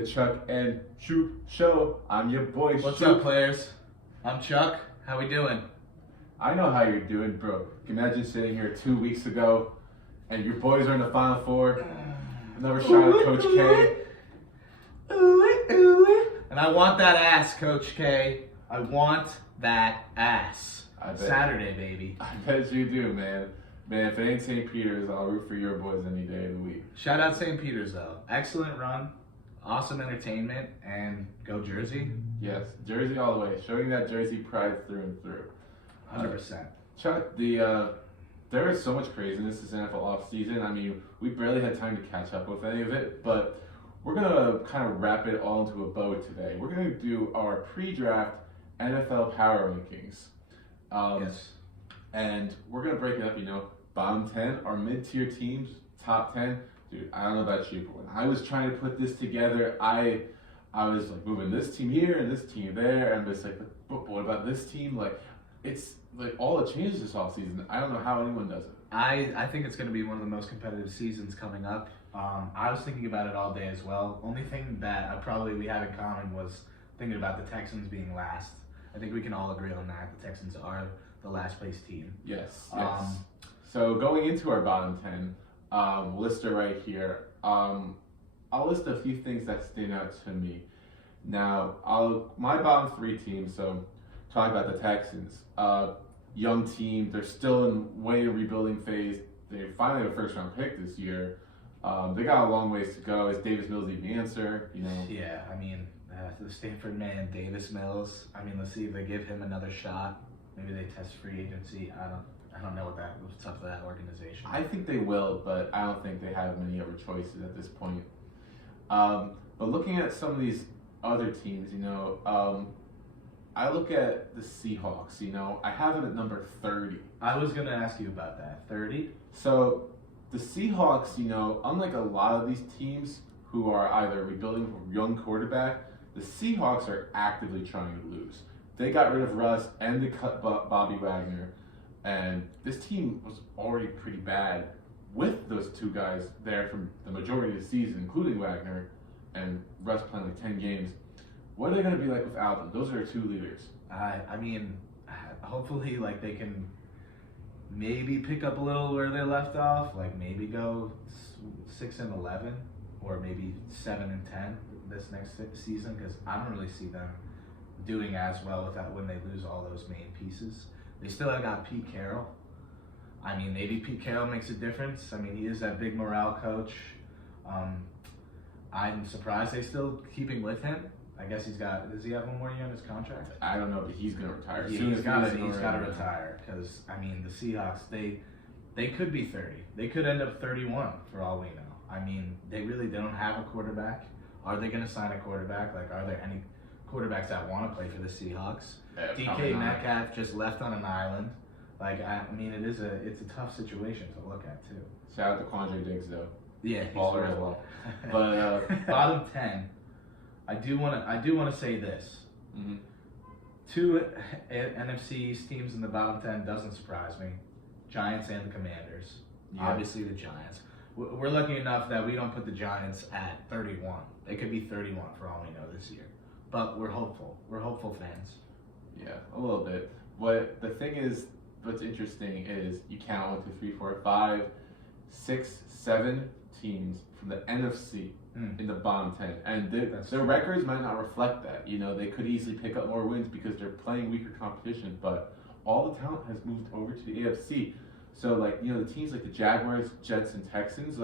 the Chuck and Shoop Show. I'm your boy, What's Shoop. up, players? I'm Chuck. How we doing? I know how you're doing, bro. Imagine sitting here 2 weeks ago, and your boys are in the Final Four. Another shot at Coach K. And I want that ass, Coach K. I want that ass. I bet. Saturday, baby. I bet you do, man. Man, if it ain't St. Peter's, I'll root for your boys any day of the week. Shout out St. Peter's, though. Excellent run, awesome entertainment, and go Jersey. Yes, Jersey all the way. Showing that Jersey pride through and through. 100%. Chuck, there is so much craziness this NFL offseason. I mean, we barely had time to catch up with any of it, but we're going to kind of wrap it all into a bow today. We're going to do our pre-draft NFL power rankings. Yes. And we're going to break it up, bottom 10, our mid-tier teams, top 10. Dude, I don't know about you, but when I was trying to put this together, I was like moving this team here and this team there, and just like, but what about this team? Like, it's like all the changes this offseason. I don't know how anyone does it. I think it's going to be one of the most competitive seasons coming up. I was thinking about it all day as well. Only thing that we have in common was thinking about the Texans being last. I think we can all agree on that. The Texans are the last place team. Yes. So going into our bottom 10, lister right here, I'll list a few things that stand out to me. Now, my bottom 3 teams, so talking about the Texans, young team, they're still in rebuilding phase. They finally have a first round pick this year. They got a long ways to go. Is Davis Mills the answer? Yeah, I mean, the Stanford man, Davis Mills. I mean, let's see if they give him another shot. Maybe they test free agency. I don't know what's up with that organization. I think they will, but I don't think they have many other choices at this point. But looking at some of these other teams, I look at the Seahawks. I have them at number 30. I was gonna ask you about that. 30. So the Seahawks, unlike a lot of these teams who are either rebuilding a young quarterback, the Seahawks are actively trying to lose. They got rid of Russ and they cut Bobby Wagner, and this team was already pretty bad with those two guys there from the majority of the season, including Wagner and Russ playing like 10 games. What are they going to be like without them? Those are their 2 leaders. I mean, hopefully, they can maybe pick up a little where they left off. Maybe go 6-11, or maybe 7-10 this next season. Because I don't really see them doing as well with that when they lose all those main pieces. They still have got Pete Carroll. I mean, maybe Pete Carroll makes a difference. I mean, he is that big morale coach. I'm surprised they still keeping with him. I guess does he have one more year on his contract? I don't know, but he's going to retire. Yeah, he's got to retire because, I mean, the Seahawks, they could be 30. They could end up 31 for all we know. I mean, they don't have a quarterback. Are they going to sign a quarterback? Are there any quarterbacks that want to play for the Seahawks? Yeah, DK Metcalf just left on an island. I mean, it's a tough situation to look at, too. Shout out to Quandre Diggs, though. Yeah, baller as well. But bottom 10, I do want to say this. Mm-hmm. 2 NFC East teams in the bottom 10 doesn't surprise me. Giants and the Commanders. Yeah. Obviously the Giants. We're lucky enough that we don't put the Giants at 31. They could be 31 for all we know this year. But we're hopeful. We're hopeful fans. Yeah, a little bit. But the thing is, what's interesting is you count 1, 2, 3, 4, 5, 6, 7 teams from the NFC in the bottom 10, and their records might not reflect that. They could easily pick up more wins because they're playing weaker competition, but all the talent has moved over to the AFC. So the teams like the Jaguars, Jets, and Texans,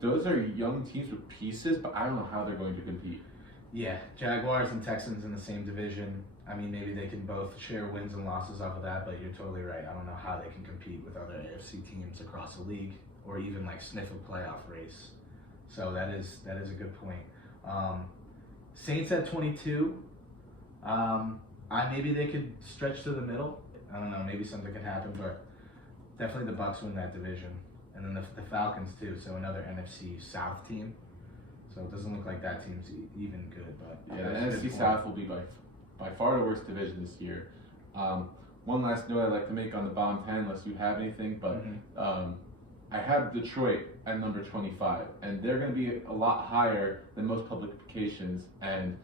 those are young teams with pieces, but I don't know how they're going to compete. Yeah, Jaguars and Texans in the same division. I mean, maybe they can both share wins and losses off of that, but you're totally right. I don't know how they can compete with other AFC teams across the league, or even sniff a playoff race. So that is a good point. Saints at 22. Maybe they could stretch to the middle. I don't know. Maybe something could happen, but definitely the Bucs win that division, and then the Falcons too. So another NFC South team. So it doesn't look like that team's even good, but yeah, the NFC South will be by far the worst division this year. One last note I'd like to make on the bottom 10, unless you have anything, but I have Detroit at number 25, and they're going to be a lot higher than most publications. And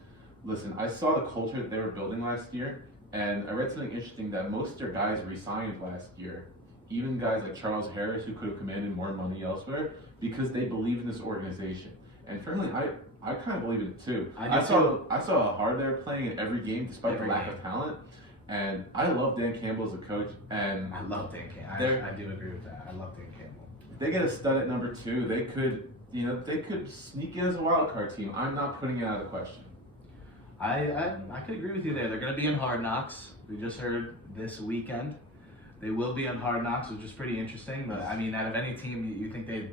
listen, I saw the culture that they were building last year, and I read something interesting that most of their guys resigned last year, even guys like Charles Harris, who could have commanded more money elsewhere, because they believe in this organization. And frankly, I kind of believe it too. I saw how hard they were playing in every game despite the lack of talent. And I love Dan Campbell as a coach. And I love Dan Campbell. I do agree with that. I love Dan Campbell. If they get a stud at number 2, they could sneak in as a wild card team. I'm not putting it out of the question. I could agree with you there. They're going to be in Hard Knocks. We just heard this weekend. They will be on Hard Knocks, which is pretty interesting. But I mean, out of any team, you think they'd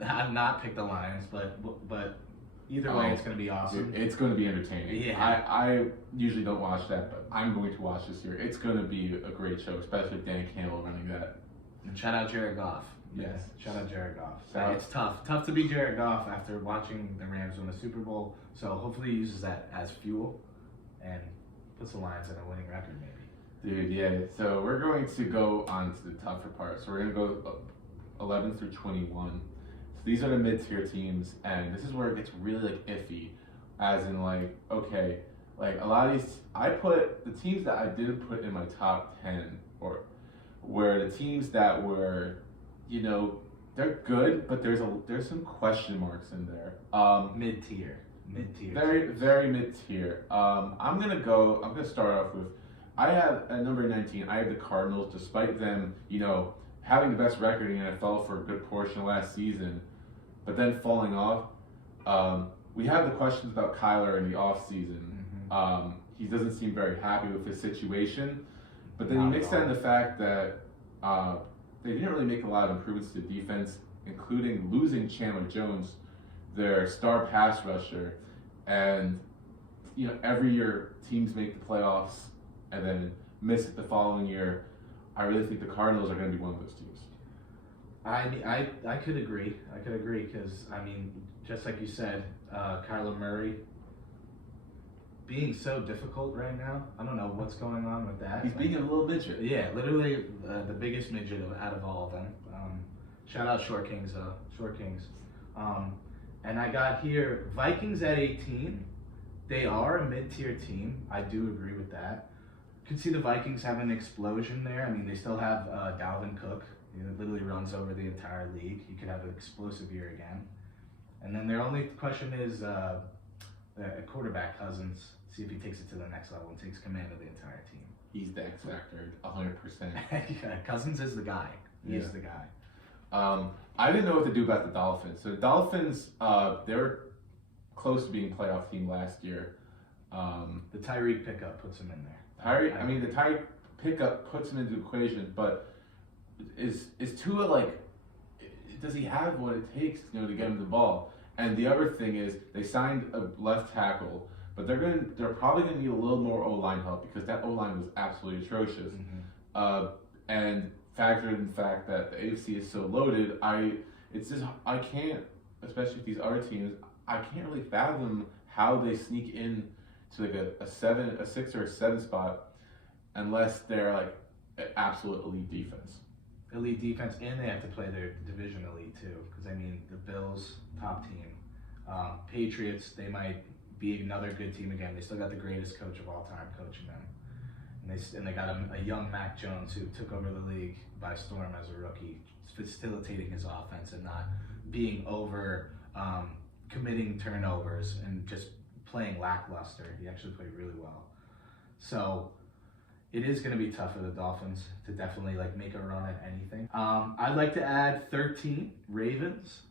not pick the Lions, but either way, it's going to be awesome. It's going to be entertaining. Yeah. I usually don't watch that, but I'm going to watch this year. It's going to be a great show, especially with Dan Campbell running that. And shout out Jared Goff. Yes. Shout out Jared Goff. It's tough to be Jared Goff after watching the Rams win a Super Bowl. So hopefully he uses that as fuel and puts the Lions in a winning record, maybe. Dude, yeah. So we're going to go on to the tougher part. So we're going to go 11 through 21. So these are the mid-tier teams, and this is where it gets really like iffy, as in like, okay, like a lot of these, I put the teams that I didn't put in my top 10 or were the teams that were, you know, they're good, but there's some question marks in there. Mid-tier. Very, very mid-tier. I'm gonna start off with, I have at number 19, I have the Cardinals, despite them, you know, having the best record in the NFL for a good portion of last season, but then falling off. We have the questions about Kyler in the offseason. Mm-hmm. He doesn't seem very happy with his situation, but then you mix that in the fact that they didn't really make a lot of improvements to defense, including losing Chandler Jones, their star pass rusher, and you know, every year teams make the playoffs and then miss it the following year. I really think the Cardinals are going to be one of those teams. I could agree. Because I mean, just like you said, Kyler Murray being so difficult right now. I don't know what's going on with that. He's being a little midget. Yeah, literally the biggest midget out of all of them. Shout out Short Kings though. Short Kings. And I got here Vikings at 18. They are a mid-tier team. I do agree with that. Could see the Vikings have an explosion there. I mean, they still have Dalvin Cook. He literally runs over the entire league. He could have an explosive year again. And then their only question is quarterback Cousins. See if he takes it to the next level and takes command of the entire team. He's the X factor, 100%. Yeah, Cousins is the guy. He is the guy. I didn't know what to do about the Dolphins. So the Dolphins, they were close to being a playoff team last year. The Tyreek pickup puts him in there. The Tyreek pickup puts him into the equation, but is Tua like? Does he have what it takes, you know, to get him the ball? And the other thing is they signed a left tackle, but they're probably gonna need a little more O-line help because that O-line was absolutely atrocious. Mm-hmm. And factored in the fact that the AFC is so loaded, I can't, especially with these other teams, I can't really fathom how they sneak in to like a 6 or a 7 spot unless they're like an absolute elite defense. Elite defense, and they have to play their division elite too. Because I mean, the Bills, top team. Patriots, they might be another good team again. They still got the greatest coach of all time coaching them. And they got a young Mac Jones who took over the league by storm as a rookie, facilitating his offense and not being over committing turnovers and just playing lackluster. He actually played really well. So it is going to be tough for the Dolphins to definitely like make a run at anything. I'd like to add 13 Ravens.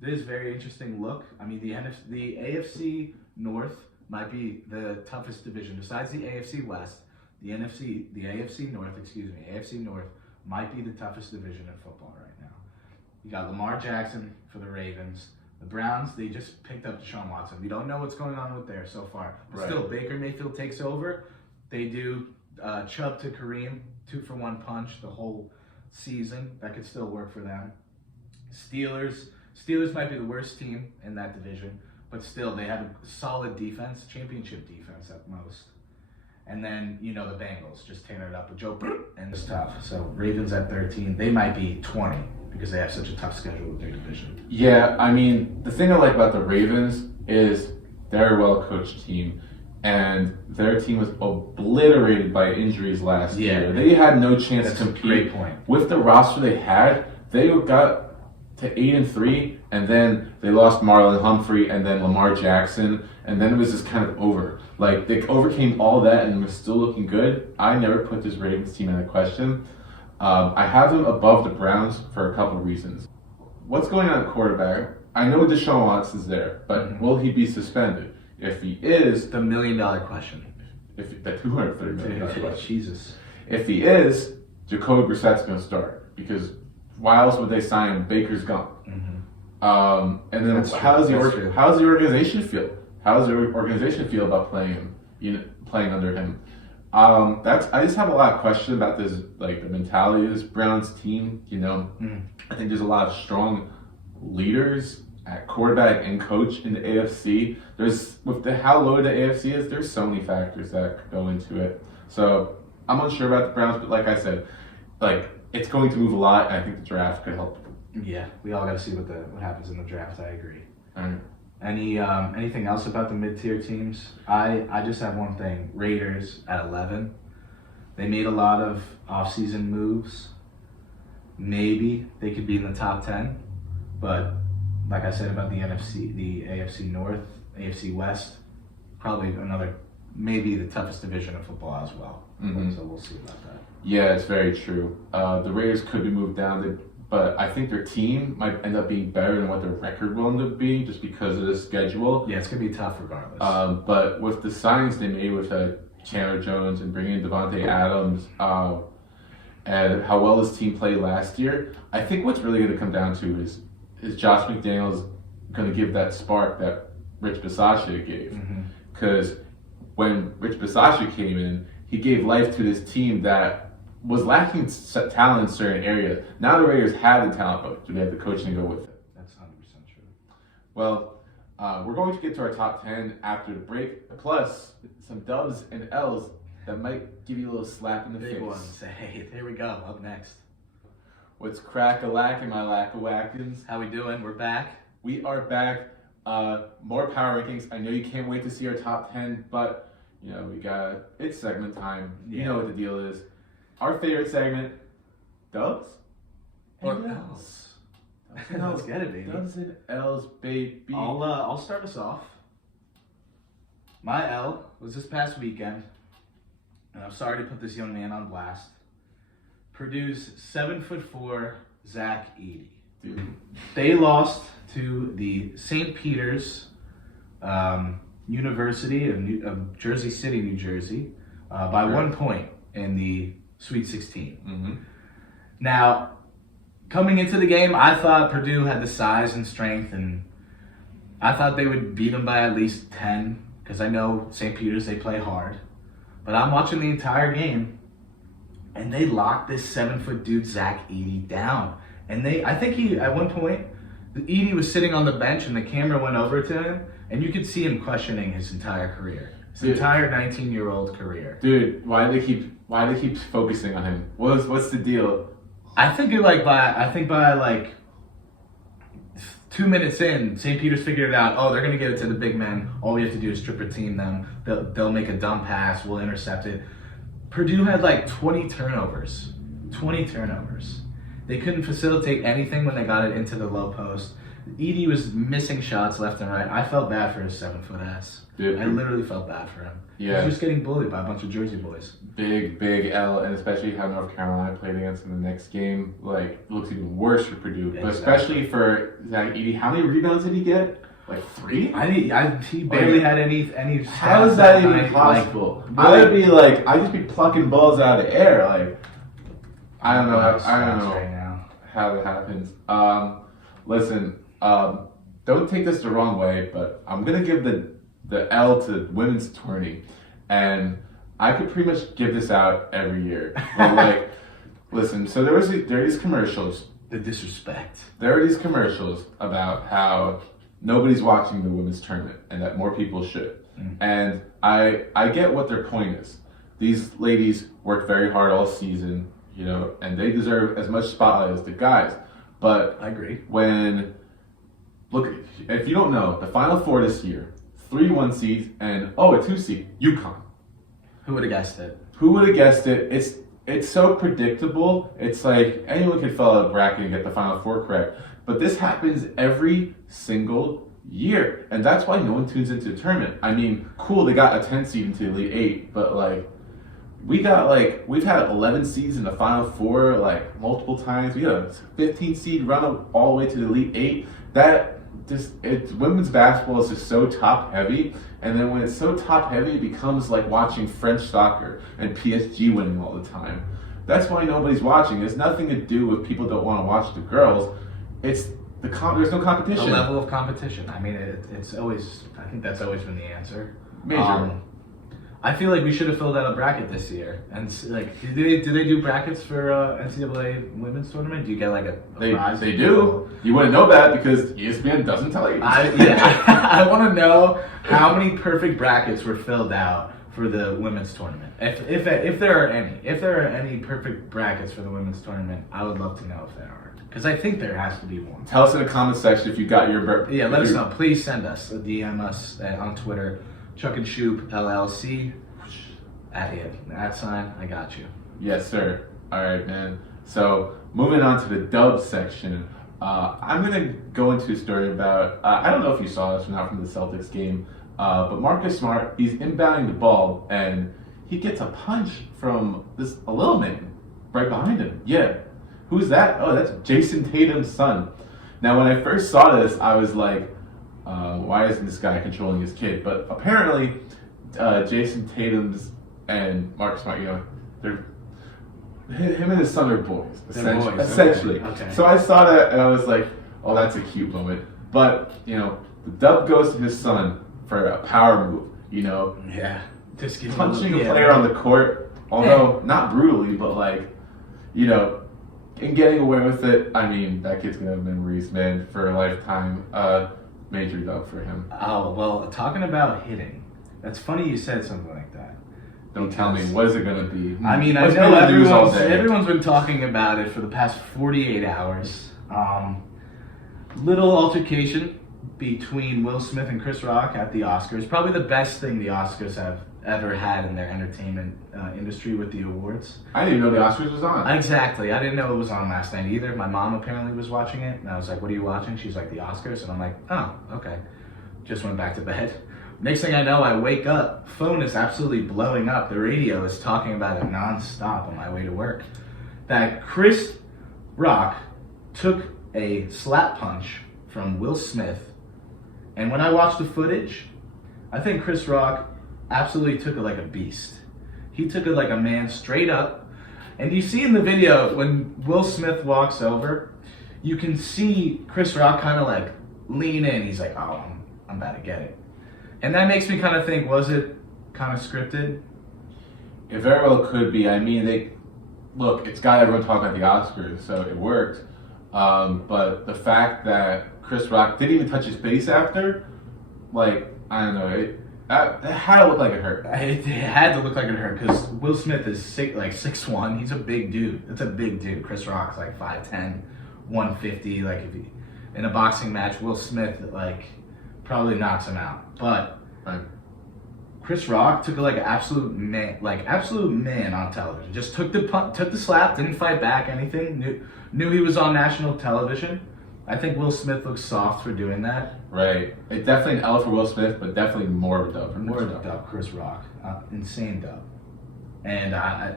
This is a very interesting look. I mean, the AFC North might be the toughest division besides the AFC West. The AFC North might be the toughest division in football right now. You got Lamar Jackson for the Ravens. The Browns, they just picked up Deshaun Watson. We don't know what's going on with there so far. But still, Baker Mayfield takes over. They do Chubb to Kareem, 2-for-1 punch the whole season. That could still work for them. Steelers might be the worst team in that division, but still, they have a solid defense, championship defense at most. And then, you know, the Bengals just tearing it up with Joe, and it's tough. So Ravens at 13, they might be 20 because they have such a tough schedule with their division. Yeah, I mean, the thing I like about the Ravens is they're a well-coached team, and their team was obliterated by injuries last year. They had no chance to compete. Great point. With the roster they had, they got to 8-3, and then they lost Marlon Humphrey and then Lamar Jackson, and then it was just kind of over. Like, they overcame all that and were still looking good. I never put this Ravens team in question. I have them above the Browns for a couple reasons. What's going on at quarterback? I know Deshaun Watson's there, but will he be suspended? If he is, the $1 million question. If the $230 million question. Jesus. If he is, Jacoby Brissett's going to start, because why else would they sign him? Baker's gone. And then how's the organization feel? How does the organization feel about playing under him? I just have a lot of questions about this, like the mentality of this Browns team. I think there's a lot of strong leaders at quarterback and coach in the AFC. How low the AFC is, there's so many factors that could go into it. So I'm unsure about the Browns, but like I said, it's going to move a lot, and I think the draft could help. Yeah, we all got to see what happens in the draft. I agree. All right. Anything else about the mid-tier teams? I just have one thing. Raiders at 11. They made a lot of offseason moves. Maybe they could be in the top 10, but like I said about the NFC, the AFC North, AFC West, probably maybe the toughest division of football as well. So we'll see about that. Yeah, it's very true. The Raiders could be moved down, but I think their team might end up being better than what their record will end up being just because of the schedule. Yeah, it's going to be tough regardless. But with the signings they made with Chandler Jones and bringing in Devontae Adams, and how well this team played last year, I think what's really going to come down to is Josh McDaniels going to give that spark that Rich Bisaccia gave. Because when Rich Bisaccia came in, he gave life to this team that was lacking talent in certain areas. Now the Raiders have the talent, but do they have the coaching to go with it? That's 100% true. Well, we're going to get to our top 10 after the break, plus some dubs and L's that might give you a little slap in the face. Big ones. Hey, there we go. Up next. What's crack-a-lackin', my lack-a-wackins? How we doing? We're back. We are back. More power rankings. I know you can't wait to see our top 10, but it's segment time. Yeah. You know what the deal is. Our favorite segment, dubs or L's. Let's get it, baby. Dubs and L's, baby. I'll start us off. My L was this past weekend, and I'm sorry to put this young man on blast. Purdue's 7'4" Zach Edey. Dude. They lost to the St. Peter's University of Jersey City, New Jersey, by 1 point in the Sweet 16. Now, coming into the game, I thought Purdue had the size and strength, and I thought they would beat them by at least 10, because I know St. Peter's, they play hard. But I'm watching the entire game, and they locked this 7-foot dude, Zach Edey, down. And I think at one point, Edey was sitting on the bench, and the camera went over to him, and you could see him questioning his entire career. Entire 19-year-old career. Dude, why do they keep focusing on him? What's the deal? I think by 2 minutes in, St. Peter's figured it out. Oh, they're gonna give it to the big men. All we have to do is triple team them. They'll make a dumb pass. We'll intercept it. Purdue had 20 turnovers. 20 turnovers. They couldn't facilitate anything when they got it into the low post. Edey was missing shots left and right. I felt bad for his 7-foot ass. Dude, I literally felt bad for him. Yeah. He was just getting bullied by a bunch of Jersey boys. Big L, and especially how North Carolina played against him the next game. It looks even worse for Purdue. Exactly. But especially for Zach Edey. How many rebounds did he get? 3? He barely had any. How is that even possible? I'd just be plucking balls out of the air. I don't know. I don't know right now how that happens. Listen, don't take this the wrong way, but I'm gonna give the L to women's tourney, and I could pretty much give this out every year. But listen, so there are these commercials. The disrespect. There are these commercials about how nobody's watching the women's tournament and that more people should. And I get what their point is. These ladies work very hard all season, and they deserve as much spotlight as the guys. But I agree. Look, if you don't know, the Final Four this year, 3 1 seeds and a 2 seed, UConn. Who would have guessed it? Who would have guessed it? It's so predictable. It's like anyone can fill out a bracket and get the Final Four correct. But this happens every single year. And that's why no one tunes into the tournament. I mean, cool, they got a 10 seed into the Elite 8, but like, we've had 11 seeds in the Final Four like multiple times. We had a 15 seed run all the way to the Elite 8. Women's basketball is just so top heavy, and then when it's so top heavy, it becomes like watching French soccer and PSG winning all the time. That's why nobody's watching. It's nothing to do with people don't want to watch the girls. It's there's no competition. The level of competition. I mean, it's always. I think that's always been the answer. Major. I feel like we should have filled out a bracket this year. And like, do they do brackets for NCAA women's tournament? Do you get like a prize? They do. You wouldn't know that because ESPN doesn't tell you. I want to know how many perfect brackets were filled out for the women's tournament. If there are any perfect brackets for the women's tournament, I would love to know if there are. Because I think there has to be one. Tell us in the comment section if you got your. Yeah, let us know. Please send us a DM us on Twitter. CHUCK&SCHUP LLC @ sign. I got you. Yes, sir. All right, man. So moving on to the dub section, I'm gonna go into a story about. I don't know if you saw this or not from the Celtics game, but Marcus Smart, he's inbounding the ball and he gets a punch from a little man right behind him. Yeah, who's that? Oh, that's Jason Tatum's son. Now, when I first saw this, I was like, why isn't this guy controlling his kid? But apparently, Jason Tatum's and Marcus Smart, him and his son are boys, essentially. Okay. So I saw that and I was like, oh, that's a cute moment. But, the dub goes to his son for a power move, Yeah. Just punching a player on the court, although not brutally, but and getting away with it. I mean, that kid's going to have memories, man, for a lifetime. Major dub for him. Oh, well, talking about hitting, that's funny you said something like that. Don't tell me, what is it going to be? I mean, I know everyone's been talking about it for the past 48 hours. Little altercation between Will Smith and Chris Rock at the Oscars. Probably the best thing the Oscars have ever had in their entertainment industry with the awards. I didn't know the Oscars was on. Exactly. I didn't know it was on last night either. My mom apparently was watching it, and I was like, what are you watching? She's like, the Oscars. And I'm like, oh, okay. Just went back to bed. Next thing I know, I wake up. Phone is absolutely blowing up. The radio is talking about it nonstop on my way to work. That Chris Rock took a slap punch from Will Smith. And when I watched the footage, I think Chris Rock absolutely took it like a beast. He took it like a man straight up. And you see in the video when Will Smith walks over, you can see Chris Rock kind of like lean in. He's like, oh, I'm about to get it. And that makes me kind of think, was it kind of scripted? It very well could be. I mean, it's got everyone talking about the Oscars, so it worked. But the fact that Chris Rock didn't even touch his face after, I don't know, it had to look like it hurt. It had to look like it hurt because Will Smith is 6'1". He's a big dude. That's a big dude. Chris Rock's like 5'10", 150. In a boxing match, Will Smith probably knocks him out. But right. Chris Rock took it like an absolute man on television. Just took the slap, didn't fight back anything. Knew he was on national television. I think Will Smith looks soft for doing that. Right. It's definitely an L for Will Smith, but definitely more of a dub. More of a dub, Chris Rock. Insane dub. And I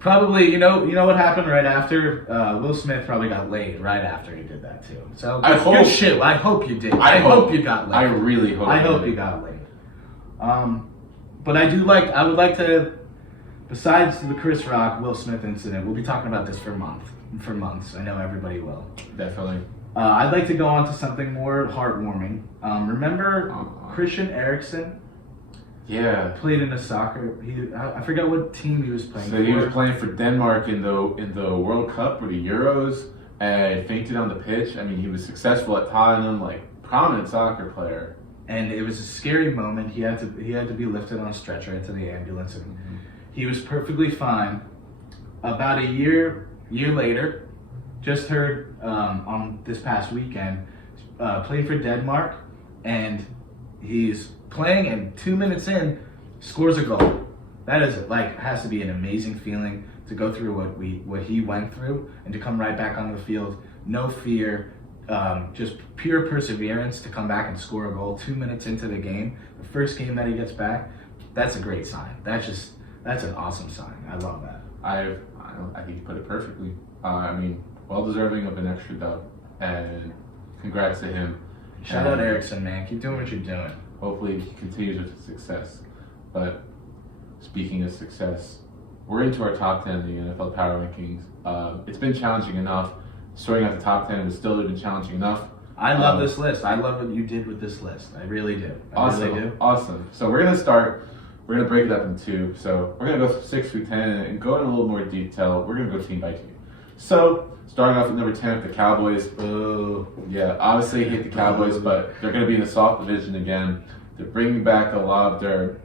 probably, you know what happened right after? Will Smith probably got laid right after he did that too. So I hope you did. I hope you got laid. I really hope. I hope you got laid. But I would like to, besides the Chris Rock Will Smith incident, we'll be talking about this for months. I know everybody will. Definitely. I'd like to go on to something more heartwarming. Remember Christian Eriksen? Yeah. Played in a soccer. I forgot what team he was playing for. So he was playing for Denmark in the World Cup or the Euros and fainted on the pitch. I mean, he was successful at Tottenham, prominent soccer player. And it was a scary moment. He had to be lifted on a stretcher into the ambulance, and he was perfectly fine. About a year later, just heard on this past weekend, played for Denmark, and he's playing, and 2 minutes in, scores a goal. That is has to be an amazing feeling to go through what he went through and to come right back on the field, no fear, just pure perseverance to come back and score a goal 2 minutes into the game, the first game that he gets back. That's a great sign. That's an awesome sign. I love that. I think you put it perfectly. I mean, well deserving of an extra dub, and congrats to him. Shout out Erickson, man. Keep doing what you're doing. Hopefully he continues with success. But speaking of success, we're into our top 10 in the NFL Power Rankings. It's been challenging enough. Sorting out the top 10 has still been challenging enough. I love this list. I love what you did with this list. I really do. Awesome. So we're going to start. We're going to break it up in two. So we're going to go 6 through 10 and go in a little more detail. We're going to go team by team. So starting off at number 10, the Cowboys. Oh, yeah, obviously hate the Cowboys, but they're going to be in the soft division again. They're bringing back a lot of their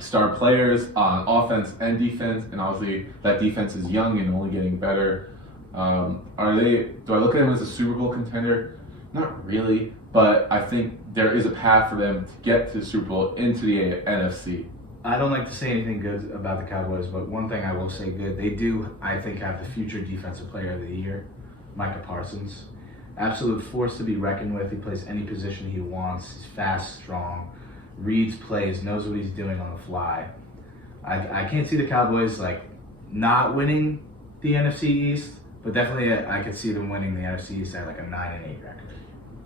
star players on offense and defense, and obviously that defense is young and only getting better. Do I look at them as a Super Bowl contender? Not really, but I think there is a path for them to get to the Super Bowl into the NFC. I don't like to say anything good about the Cowboys, but one thing I will say good, they do, I think, have the future defensive player of the year, Micah Parsons. Absolute force to be reckoned with. He plays any position he wants. He's fast, strong, reads plays, knows what he's doing on the fly. I can't see the Cowboys not winning the NFC East, but definitely I could see them winning the NFC East at like a 9-8 record.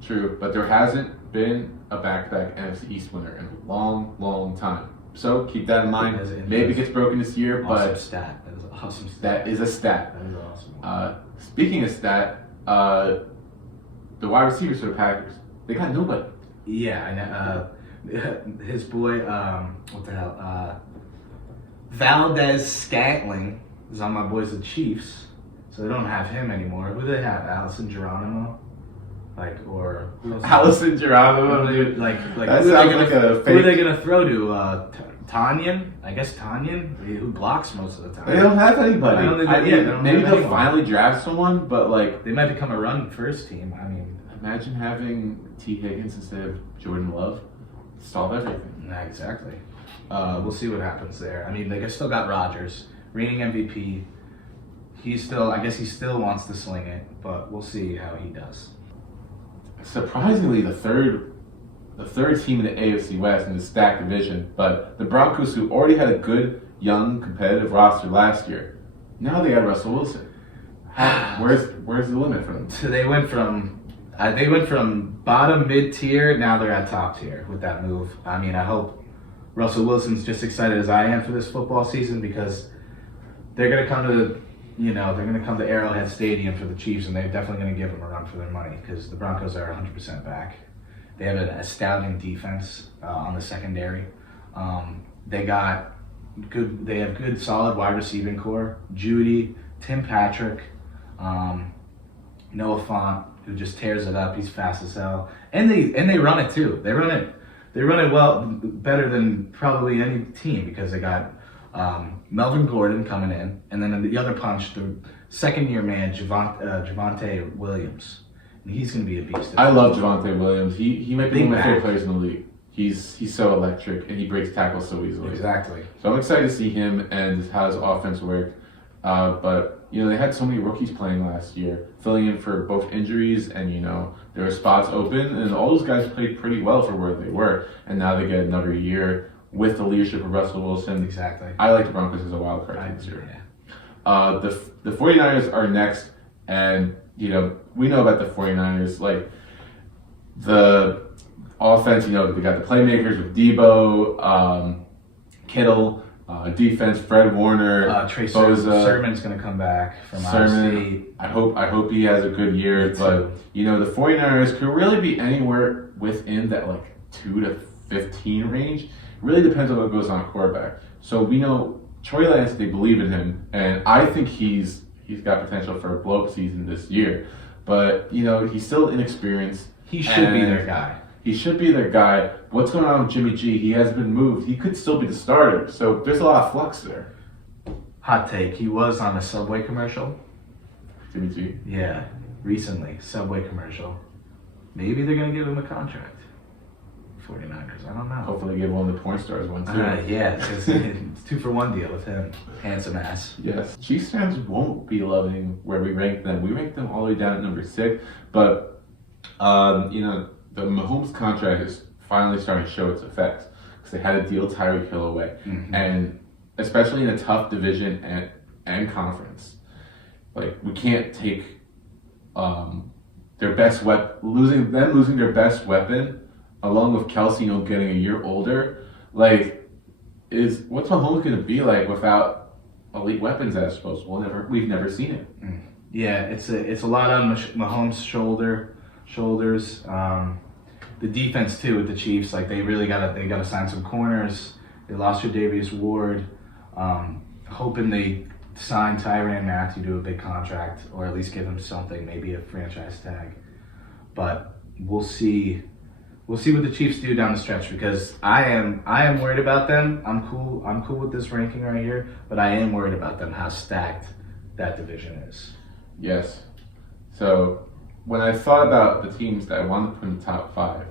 True, but there hasn't been a back-to-back NFC East winner in a long, long time. So keep that in mind. Maybe it gets broken this year, but stat. That is an awesome stat. That is a stat. That is awesome. Speaking of stat, the wide receivers for the Packers, they got nobody. Yeah, I know. His boy, what the hell? Valdez Scantling is on my boys, the Chiefs. So they don't have him anymore. Who do they have? Allison Geronimo? Allison Geronimo? That sounds like a fake. Who are they going to throw to? Tanyan? I guess Tanyan, who blocks most of the time. They don't have anybody. Maybe they'll finally draft someone, but they might become a run first team. I mean, imagine having T. Higgins instead of Jordan Love. Solve everything. Exactly. We'll see what happens there. I mean, they still got Rodgers, reigning MVP. He still wants to sling it, but we'll see how he does. Surprisingly, the third team in the AFC West in the stacked division, but the Broncos, who already had a good, young, competitive roster last year, now they got Russell Wilson. Where's the limit for them? So they went from bottom mid-tier, now they're at top tier with that move. I mean, I hope Russell Wilson's just excited as I am for this football season, because they're going to come to Arrowhead Stadium for the Chiefs, and they're definitely going to give them a run for their money, because the Broncos are 100% back. They have an astounding defense on the secondary. They have good, solid wide receiving core. Judy, Tim Patrick, Noah Fant, who just tears it up. He's fast as hell, and they run it too. They run it well, better than probably any team, because they got Melvin Gordon coming in, and then the other punch, the second-year man, Javonte Williams. He's going to be a beast. I love Javonte Williams. He might be one of my favorite players in the league. He's so electric, and he breaks tackles so easily. Exactly. So I'm excited to see him and how his offense worked. But they had so many rookies playing last year, filling in for both injuries, and there were spots open, and all those guys played pretty well for where they were. And now they get another year with the leadership of Russell Wilson. Exactly. I like the Broncos as a wild card this year. Yeah. The 49ers are next, and we know about the 49ers, the offense, they got the playmakers with Debo, Kittle, defense, Fred Warner, Trey Sermon's going to come back from Sermon. I hope he has a good year, but the 49ers could really be anywhere within that 2 to 15 range. It really depends on what goes on at quarterback. So we know Trey Lance, they believe in him, and I think he's got potential for a blow-up season this year. But, he's still inexperienced. He should be their guy. He should be their guy. What's going on with Jimmy G? He has been moved. He could still be the starter. So there's a lot of flux there. Hot take. He was on a Subway commercial. Jimmy G. Yeah, recently, Subway commercial. Maybe they're gonna give him a contract. 49ers, I don't know. Hopefully, give one of the porn stars one too. Yeah, because it's 2-for-1 deal with him. Handsome ass. Yes, Chiefs fans won't be loving where we rank them. We rank them all the way down at number 6, but the Mahomes contract is finally starting to show its effects because they had to deal Tyreek Hill away, and especially in a tough division and conference, like we can't take their best losing their best weapon, along with Kelsey, getting a year older. Like, what's Mahomes gonna be like without elite weapons at his disposal? We've never seen it. Yeah, it's a lot on Mahomes' shoulders. The defense too with the Chiefs, like they gotta sign some corners. They lost Davius Ward. Hoping they sign Tyrann Mathieu to a big contract, or at least give him something, maybe a franchise tag. But we'll see. We'll see what the Chiefs do down the stretch, because I am worried about them. I'm cool with this ranking right here, but I am worried about them, how stacked that division is. Yes. So when I thought about the teams that I wanted to put in the top 5,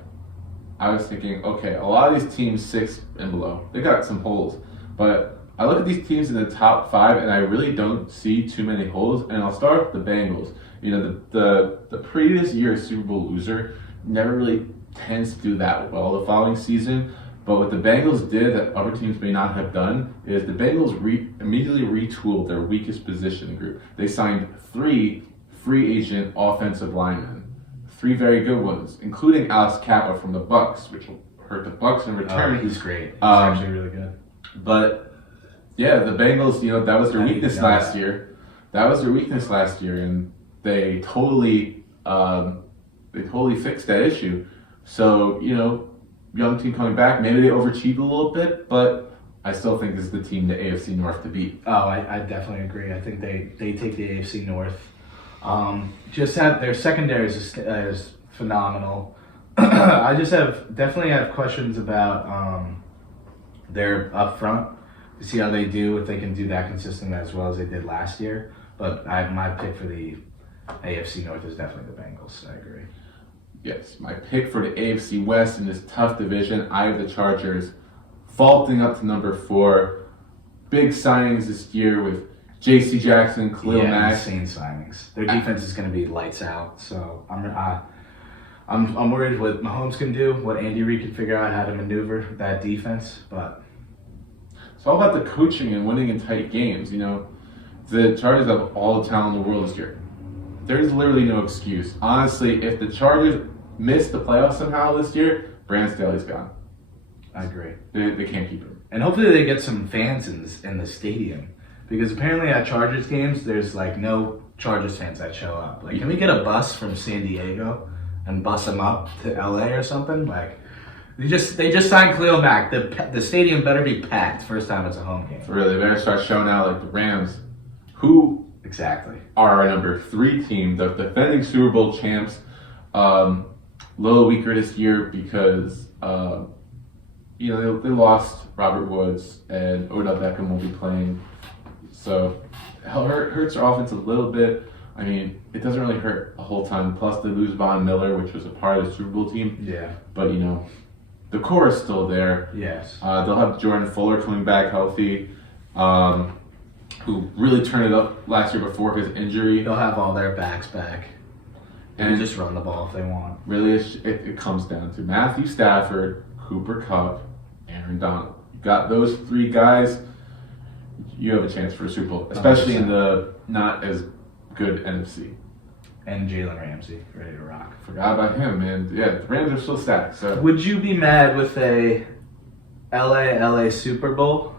I was thinking, okay, a lot of these teams 6 and below, they got some holes, but I look at these teams in the top 5 and I really don't see too many holes. And I'll start with the Bengals. The previous year's Super Bowl loser never really tends to do that well the following season. But what the Bengals did that other teams may not have done is the Bengals immediately retooled their weakest position group. They signed 3 free agent offensive linemen, 3 very good ones, including Alex Kappa from the Bucks, which will hurt the Bucks in return. He's great. He's actually really good. But yeah, the Bengals, that was their weakness last year. That was their weakness last year, and they totally fixed that issue. So, young team coming back, maybe they overachieved a little bit, but I still think this is the team, the AFC North, to beat. Oh, I definitely agree. I think they take the AFC North. Just their secondary is phenomenal. I just definitely have questions about their up front, to see how they do, if they can do that consistent as well as they did last year. But my pick for the AFC North is definitely the Bengals. I agree. Yes, my pick for the AFC West in this tough division, I have the Chargers vaulting up to number 4. Big signings this year with J.C. Jackson, Khalil Mack. Insane signings. Their defense is going to be lights out. So I'm worried what Mahomes can do, what Andy Reid can figure out how to maneuver that defense. But it's all about the coaching and winning in tight games. The Chargers have all the talent in the world this year. There's literally no excuse. Honestly, if the Chargers miss the playoffs somehow this year, Brandon Staley's gone. I agree. They can't keep him. And hopefully they get some fans in the stadium, because apparently at Chargers games there's no Chargers fans that show up. Can we get a bus from San Diego and bus them up to LA or something? They just signed Khalil Mack. The stadium better be packed first time it's a home game. Really, they better start showing out like the Rams, who exactly are our number 3 team, the defending Super Bowl champs. A little weaker this year because they lost Robert Woods and Odell Beckham will be playing, so it hurts their offense a little bit. I mean, it doesn't really hurt a whole ton. Plus, they lose Von Miller, which was a part of the Super Bowl team. Yeah. But the core is still there. Yes. They'll have Jordan Fuller coming back healthy, who really turned it up last year before his injury. They'll have all their backs back. And just run the ball if they want. Really, it comes down to Matthew Stafford, Cooper Kupp, Aaron Donald. You got those 3 guys, you have a chance for a Super Bowl, especially 100%. In the not as good NFC. And Jalen Ramsey, ready to rock. Forgot about him, man. Yeah, the Rams are still stacked. So would you be mad with a LA Super Bowl?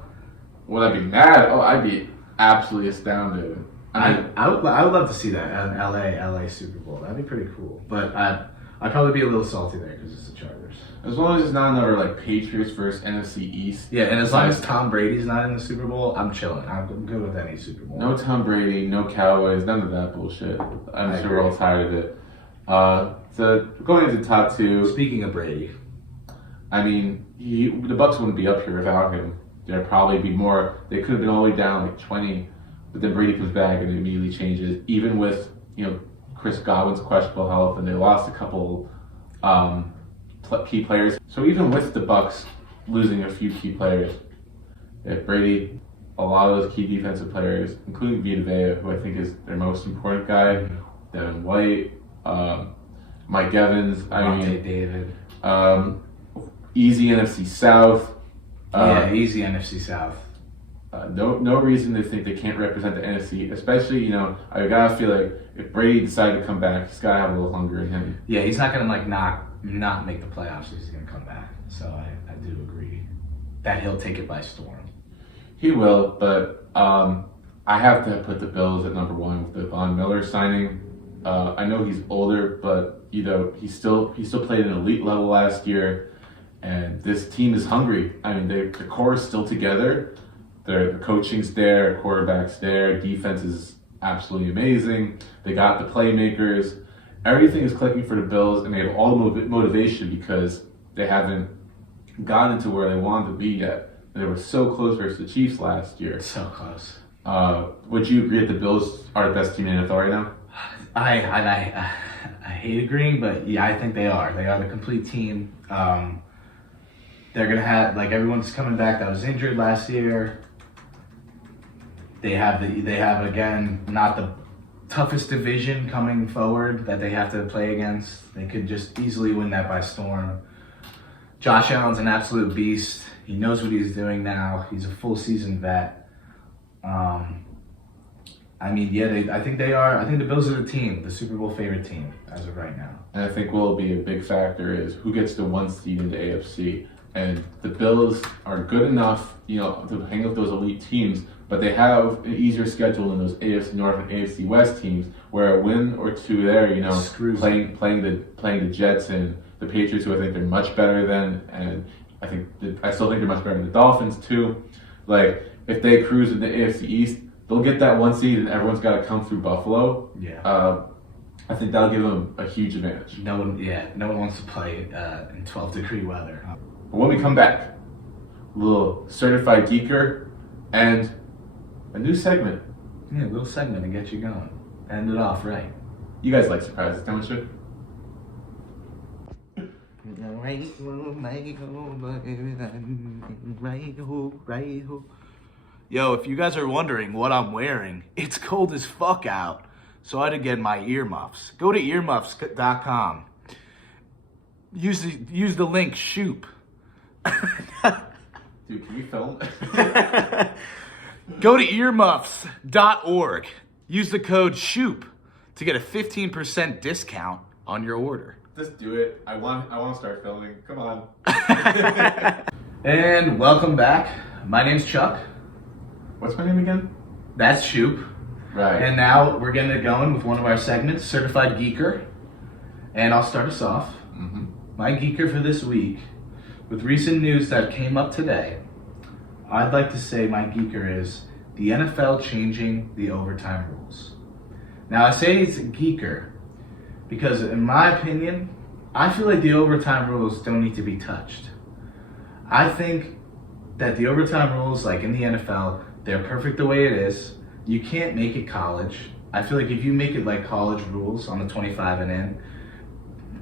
Would I be mad? Oh, I'd be absolutely astounded. I would love to see that, an LA Super Bowl. That'd be pretty cool. But I'd probably be a little salty there because it's the Chargers. As long as it's not another Patriots versus NFC East. Yeah, and as long as Tom Brady's not in the Super Bowl, I'm chilling. I'm good with any Super Bowl. No Tom Brady, no Cowboys, none of that bullshit. I'm sure we're all tired of it. So going into the top 2. Speaking of Brady, I mean, the Bucks wouldn't be up here without him. There'd probably be more. They could have been all the way down 20, but then Brady comes back and it immediately changes. Even with Chris Godwin's questionable health, and they lost a couple key players. So even with the Bucs losing a few key players, if Brady, a lot of those key defensive players, including Vita Vea, who I think is their most important guy, Devin White, Mike Evans, David. Easy NFC South. Easy NFC South. No reason to think they can't represent the NFC, especially, I gotta feel like if Brady decided to come back, he's gotta have a little hunger in him. Yeah, he's not gonna not make the playoffs. He's gonna come back. So I do agree that he'll take it by storm. He will, but I have to put the Bills at number one with the Von Miller signing. I know he's older, but he still played at an elite level last year, and this team is hungry. I mean, the core is still together. The coaching's there, quarterback's there, defense is absolutely amazing. They got the playmakers. Everything is clicking for the Bills, and they have all the motivation because they haven't gotten to where they wanted to be yet. They were so close versus the Chiefs last year. So close. Would you agree that the Bills are the best team in the NFL right now? I hate agreeing, but yeah, I think they are. They are the complete team. They're gonna have everyone's coming back that was injured last year. They have again not the toughest division coming forward that they have to play against. They could just easily win that by storm. Josh Allen's an absolute beast. He knows what he's doing now. He's a full season vet. I think they are. I think the Bills are the team, the Super Bowl favorite team as of right now. And I think what will be a big factor is who gets the one seed in the AFC. And the Bills are good enough, to hang with those elite teams, but they have an easier schedule than those AFC North and AFC West teams, where a win or two there, playing the Jets and the Patriots, who I think they're much better than, and I still think they're much better than the Dolphins too. Like, if they cruise in the AFC East, they'll get that one seed, and everyone's got to come through Buffalo. Yeah. I think that'll give them a huge advantage. No one wants to play in 12-degree weather. But when we come back, a little certified geeker and a new segment. Yeah, a little segment to get you going. End it off right. You guys like surprises, don't you? Yo, if you guys are wondering what I'm wearing, it's cold as fuck out. So I had to get my earmuffs. Go to earmuffs.com. Use the link CHUCK. Dude, can you film? Go to earmuffs.org. Use the code CHUCK to get a 15% discount on your order. Just do it. I want to start filming. Come on. And welcome back. My name's Chuck. What's my name again? That's CHUCK. Right. And now we're going to go in with one of our segments, Certified Geeker. And I'll start us off. Mm-hmm. My geeker for this week, with recent news that came up today, I'd like to say my geeker is the NFL changing the overtime rules. Now, I say it's a geeker because, in my opinion, I feel like the overtime rules don't need to be touched. I think that the overtime rules, like in the NFL, they're perfect the way it is. You can't make it college. I feel like if you make it like college rules on the 25 and in,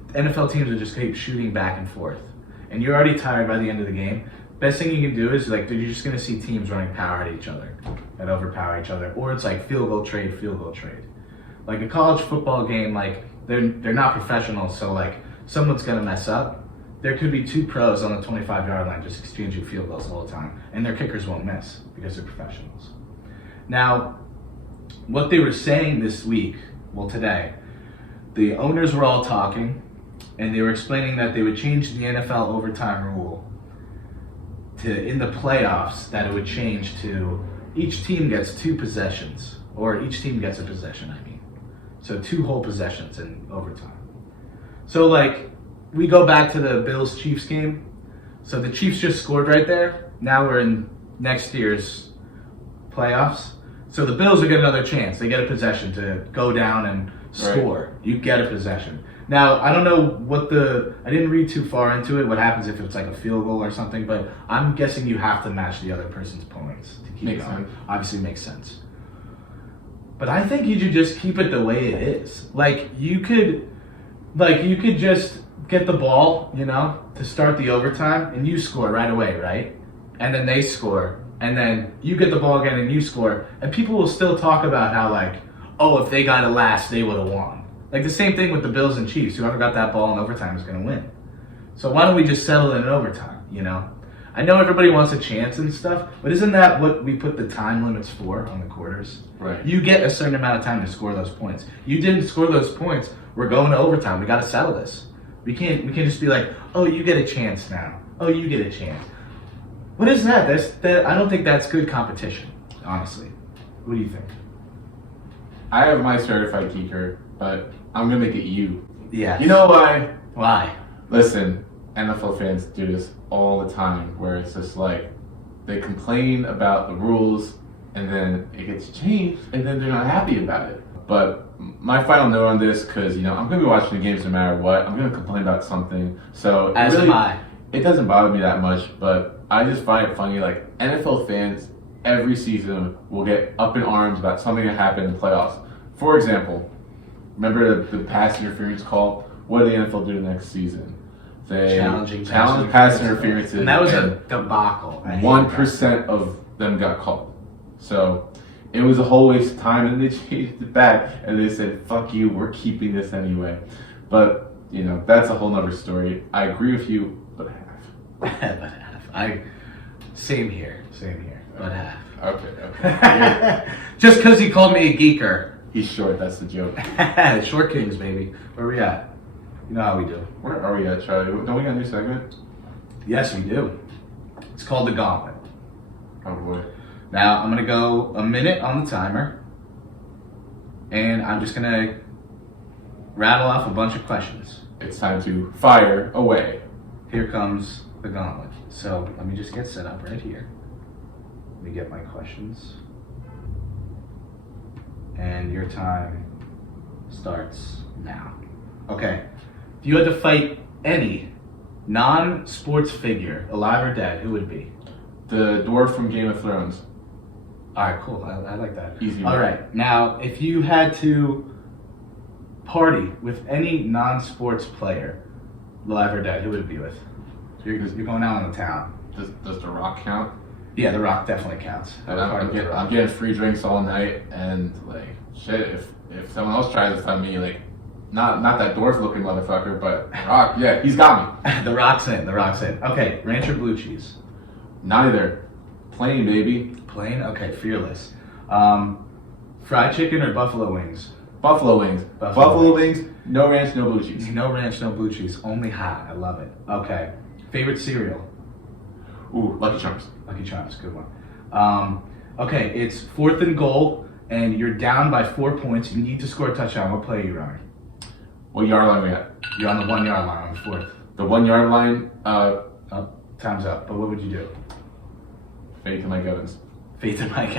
NFL teams will just keep shooting back and forth. And you're already tired by the end of the game. Best thing you can do is you're just going to see teams running power at each other and overpower each other. Or it's like field goal trade. Like a college football game, they're not professional, so someone's going to mess up. There could be two pros on the 25-yard line just exchanging field goals the whole time, and their kickers won't miss because they're professionals. Now, what they were saying this week, today, the owners were all talking, and they were explaining that they would change the NFL overtime rule to, in the playoffs, that it would change to each team gets two possessions, or each team gets a possession, I mean. So 2 whole possessions in overtime. So we go back to the Bills-Chiefs game. So the Chiefs just scored right there. Now we're in next year's playoffs. So the Bills will get another chance. They get a possession to go down and score. Right. You get a possession. Now, I don't know I didn't read too far into it, what happens if it's a field goal or something, but I'm guessing you have to match the other person's points to keep going. Sense. Obviously makes sense. But I think you should just keep it the way it is. You could just get the ball, to start the overtime, and you score right away, right? And then they score, and then you get the ball again and you score, and people will still talk about how if they got it last, they would have won. The same thing with the Bills and Chiefs. Whoever got that ball in overtime is going to win. So why don't we just settle in overtime, I know everybody wants a chance and stuff, but isn't that what we put the time limits for on the quarters? Right. You get a certain amount of time to score those points. You didn't score those points, we're going to overtime. We got to settle this. We can't just be you get a chance now. Oh, you get a chance. What is that? I don't think that's good competition, honestly. What do you think? I have my certified geeker, but I'm going to make it you. Yeah. You know why? Why? Listen, NFL fans do this all the time, where it's just they complain about the rules, and then it gets changed, and then they're not happy about it. But my final note on this, because I'm going to be watching the games no matter what. I'm going to complain about something. So as am I. It doesn't bother me that much, but I just find it funny. NFL fans every season will get up in arms about something that happened in the playoffs. For example, remember the pass interference call? What did the NFL do the next season? They challenged pass interferences, and that was a debacle. 1% of them got called. So it was a whole waste of time, and they changed it back, and they said, "Fuck you, we're keeping this anyway." But that's a whole nother story. I agree with you, but half. Same here. But half. Okay. Just because he called me a geeker. He's short. That's the joke. Short Kings, baby. Where we at? You know how we do. Where are we at, Charlie? Don't we got a new segment? Yes, we do. It's called the Gauntlet. Oh boy. Now, I'm going to go a minute on the timer, and I'm just going to rattle off a bunch of questions. It's time to fire away. Here comes the Gauntlet. So, let me just get set up right here. Let me get my questions. And your time starts now. Okay. If you had to fight any non-sports figure, alive or dead, who would it be? The dwarf from Game of Thrones. All right, cool. I like that. Easy. All right. Now, if you had to party with any non-sports player, alive or dead, who would it be with? So you're going out on the town. Does The Rock count? Yeah, The Rock definitely counts. I'm getting free drinks all night, and shit, if someone else tries to find me, not that dwarf looking motherfucker, but The Rock, yeah, he's got me. The Rock's in. Okay, ranch or blue cheese? Neither. Plain, baby. Plain? Okay, fearless. Fried chicken or buffalo wings? Buffalo wings. Buffalo wings, no ranch, no blue cheese. No ranch, no blue cheese. Only hot. I love it. Okay. Favorite cereal? Ooh, Lucky Charms. Lucky Charms, good one. Okay, it's 4th and goal, and you're down by 4 points. You need to score a touchdown. What play are you running? What yard line are we at? You're on the 1 yard line on the 4th. The 1 yard line, time's up. But what would you do? Fade to Mike Evans. Fade to Mike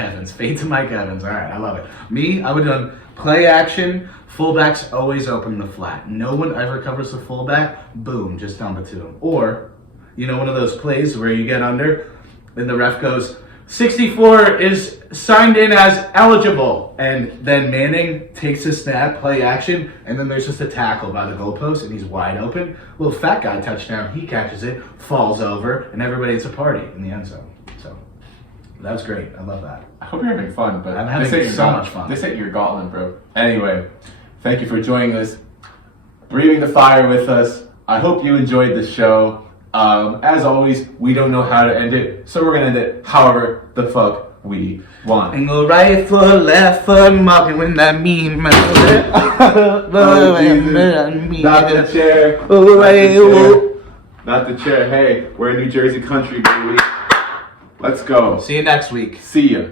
Evans. All right, I love it. Me, I would have done play action. Fullback's always open in the flat. No one ever covers the fullback. Boom, just dump it to him. Or, one of those plays where you get under, and the ref goes, 64 is signed in as eligible. And then Manning takes a snap, play action, and then there's just a tackle by the goalpost, and he's wide open. Little fat guy touchdown. He catches it, falls over, and everybody, it's a party in the end zone. So that's great. I love that. I hope you're having fun, but I'm having so much fun. This ain't your Gauntlet, bro. Anyway, thank you for joining us, breathing the fire with us. I hope you enjoyed the show. As always, we don't know how to end it, so we're gonna end it however the fuck we want. And go right foot, left foot, marking when that meme. Not the chair. Not the chair. Hey, we're in New Jersey country, baby. Let's go. See you next week. See ya.